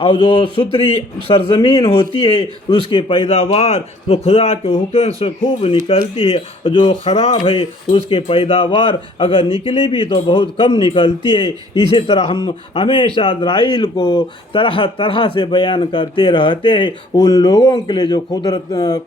اور جو ستری سرزمین ہوتی ہے اس کی پیداوار تو خدا کے حکم سے خوب نکلتی ہے، اور جو خراب ہے اس کی پیداوار اگر نکلی بھی تو بہت کم نکلتی ہے۔ اسی طرح ہم ہمیشہ اسرائیل کو طرح طرح سے بیان کرتے رہتے ہیں ان لوگوں کے لیے جو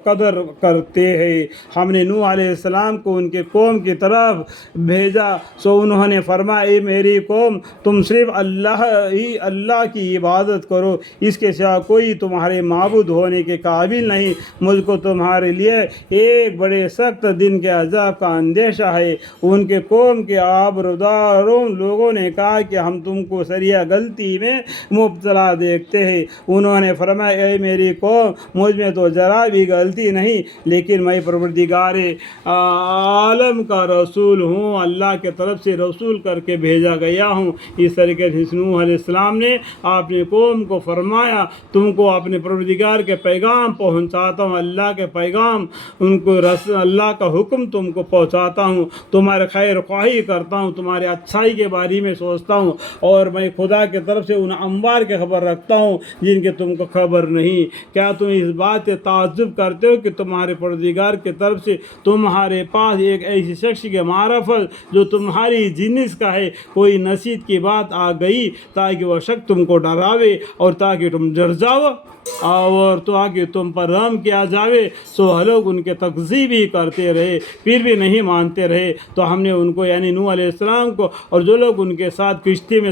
قدر کرتے ہیں۔ ہم نے نوح علیہ السلام کو ان کے قوم کی طرف بھیجا، سو انہوں نے فرمایا اے میری قوم تم صرف اللہ کی عبادت کرو، اس کے سوا کوئی تمہارے معبود ہونے کے قابل نہیں، مجھ کو تمہارے لیے ایک بڑے سخت دن کے عذاب کا اندیشہ ہے۔ ان کے قوم کے آبروداروں لوگوں نے کہا کہ ہم تم کو سریح غلطی میں مبتلا دیکھتے ہیں۔ انہوں نے فرمایا اے میری قوم مجھ میں تو ذرا بھی غلطی نہیں، لیکن میں پروردگار عالم کا رسول ہوں، اللہ کے طرف سے رسول کر کے بھیجا گیا ہوں۔ اس طریقے سے نوح علیہ السلام نے اپنی قوم کو فرمایا تم کو اپنے پروردگار کے پیغام پہنچاتا ہوں، اللہ کے پیغام ان کو اللہ کا حکم تم کو پہنچاتا ہوں، تمہارے خیر خواہی کرتا ہوں، تمہارے اچھائی کے بارے میں سوچتا ہوں، اور میں خدا کے طرف سے ان انبار کی خبر رکھتا ہوں جن کے تم کو خبر نہیں۔ کیا تم اس بات سے تعجب کرتے ہو کہ تمہارے پروردگار کی طرف سے تمہارے پاس ایک ایسی شخص کے معرفت جو تمہاری جنس کا ہے کوئی نصیحت کی بات آ گئی تاکہ وہ شخص تم کو ڈراوے اور تاکہ تم ڈر جاؤ اور تاکہ تم پر رحم کیا جاوے؟ سو لوگ ان کے تکذیب ہی کرتے رہے، پھر بھی نہیں مانتے رہے، تو ہم نے ان کو یعنی نوح علیہ السلام کو اور جو لوگ ان کے ساتھ کشتی میں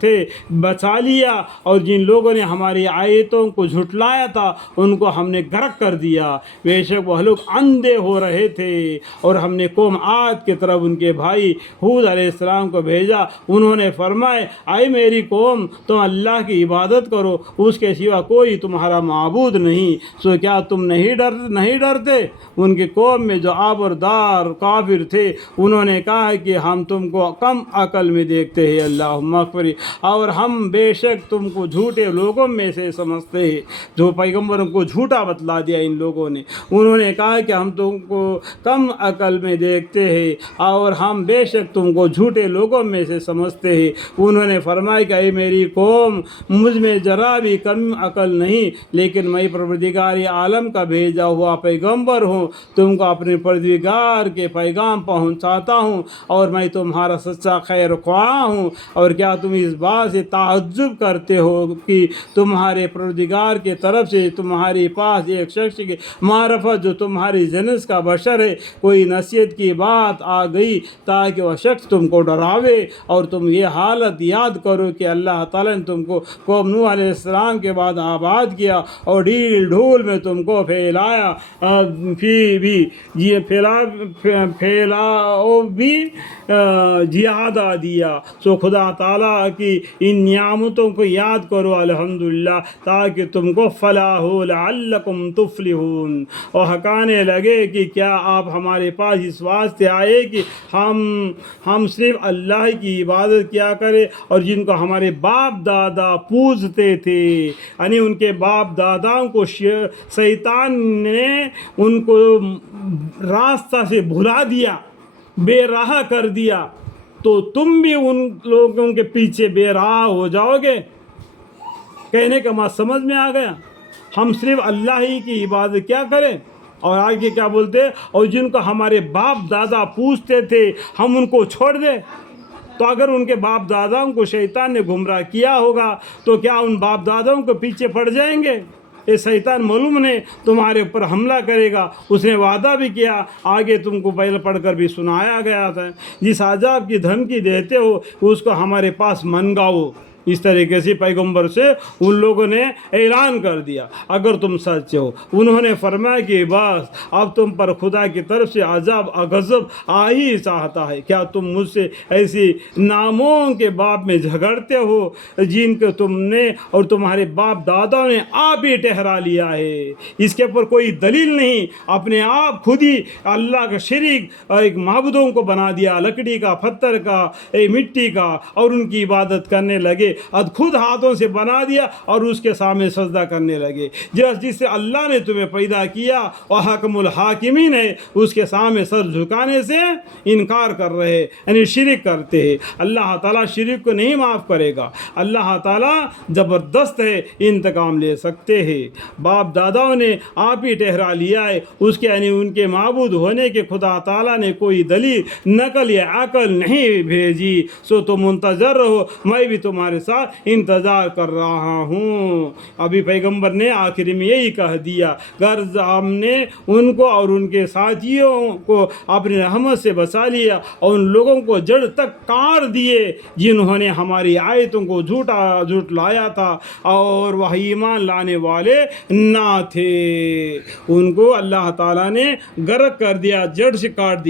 تھے بچا لیا، اور جن لوگوں نے ہماری آیتوں کو جھٹلایا تھا ان کو ہم نے غرق کر دیا۔ بے شک وہ لوگ اندھے ہو رہے تھے، اور ہم نے قوم عاد کی طرف ان کے بھائی ہود علیہ السلام کو بھیجا، انہوں نے فرمایا اے میری قوم تم اللہ کی عبادت کرو، اس کے سوا کوئی تمہارا معبود نہیں، سو کیا تم نہیں ڈرتے؟ ان کی قوم میں جو آبردار کافر تھے انہوں نے کہا کہ ہم تم کو کم عقل میں دیکھتے ہیں، اللہم اغفر، اور ہم بے شک تم کو جھوٹے لوگوں میں سے سمجھتے ہیں۔ جو پیغمبروں کو جھوٹا بتلا دیا ان لوگوں نے، انہوں نے کہا کہ ہم تم کو کم عقل میں دیکھتے ہیں اور ہم بے شک تم کو جھوٹے لوگوں میں سے سمجھتے ہیں۔ انہوں نے فرمایا کہ اے میری قوم مجھ میں ذرا بھی کم عقل نہیں، لیکن میں پروردگار عالم کا بھیجا ہوا پیغمبر ہوں، تم کو اپنے پروردگار کے پیغام پہنچاتا ہوں، اور میں تمہارا سچا خیر خواہ ہوں۔ اور کیا تم اس بات سے تعجب کرتے ہو کہ تمہارے پروردگار کی طرف سے تمہارے پاس ایک شخص کی معرفت جو تمہاری جنس کا بشر ہے کوئی نصیحت کی بات آ گئی تاکہ وہ شخص تم کو ڈراوے؟ اور تم یہ حالت یاد کرو کہ اللہ تعالیٰ نے تم کو قوم نوح علیہ السلام کے بعد آباد کیا اور ڈھیل ڈھول میں تم کو پھیلایا بھی زیادہ دیا۔ سو خدا تعالیٰ کی ان نعمتوں کو یاد کرو الحمدللہ تاکہ تم کو فلاح ہو، لعلکم تفلحون۔ اور حکانے لگے کہ کیا آپ ہمارے پاس اس واسطے آئے کہ ہم صرف اللہ کی عبادت کیا کریں، اور جن کو ہمارے باپ دادا پوجتے تھے، یعنی ان کے باپ داداؤں کو شیطان نے ان کو راستہ سے بھلا دیا، بے راہ کر دیا، تو تم بھی ان لوگوں کے پیچھے بے راہ ہو جاؤ گے؟ کہنے کا مطلب سمجھ میں آ گیا؟ ہم صرف اللہ ہی کی عبادت کیا کریں، اور آگے کیا بولتے؟ اور جن کو ہمارے باپ دادا پوجتے تھے ہم ان کو چھوڑ دیں؟ تو اگر ان کے باپ داداؤں کو شیطان نے گمراہ کیا ہوگا تو کیا ان باپ داداؤں کو پیچھے پڑ جائیں گے؟ یہ شیطان معلوم نے تمہارے اوپر حملہ کرے گا، اس نے وعدہ بھی کیا، آگے تم کو پہلے پڑھ کر بھی سنایا گیا تھا، جس عذاب کی دھمکی دیتے ہو اس کو ہمارے پاس منگاؤ۔ اس طریقے سے پیغمبر سے ان لوگوں نے اعلان کر دیا اگر تم سچے ہو۔ انہوں نے فرمایا کہ بس اب تم پر خدا کی طرف سے عذاب غضب آ ہی چاہتا ہے، کیا تم مجھ سے ایسی ناموں کے باب میں جھگڑتے ہو جن کو تم نے اور تمہارے باپ دادا نے آپ ہی ٹھہرا لیا ہے؟ اس کے اوپر کوئی دلیل نہیں، اپنے آپ خود ہی اللہ کا شریک ایک معبودوں کو بنا دیا، لکڑی کا، پتھر کا، مٹی کا، اور ان کی عبادت کرنے لگے۔ خود ہاتھوں سے بنا دیا اور اس کے سامنے سجدہ کرنے لگے. جس سے اللہ نے تمہیں پیدا کیا اور حکم الحاکمین ہے اس کے سامنے سر جھکانے سے انکار کر رہے ہیں، یعنی شرک کرتے ہیں. اللہ تعالیٰ شرک کو نہیں معاف کرے گا. اللہ تعالیٰ زبردست ہے، انتقام لے سکتے ہیں. باپ داداؤں نے آپ ہی ٹھہرا لیا ہے اس کے، یعنی ان کے معبود ہونے کے خدا تعالیٰ نے کوئی دلیل نقل یا عقل نہیں بھیجی. سو تم منتظر رہو، میں بھی تمہارے ساتھ انتظار کر رہا ہوں. ابھی پیغمبر نے آخر میں یہی کہہ دیا، غرض ہم نے ان کو اور ان کے ساتھیوں کو اپنی رحمت سے بچا لیا اور ان لوگوں کو جڑ تک کاٹ دیے جنہوں نے ہماری آیتوں کو جھٹلایا تھا اور وہ ایمان لانے والے نہ تھے. ان کو اللہ تعالیٰ نے غرق کر دیا، جڑ سے کاٹ دیا.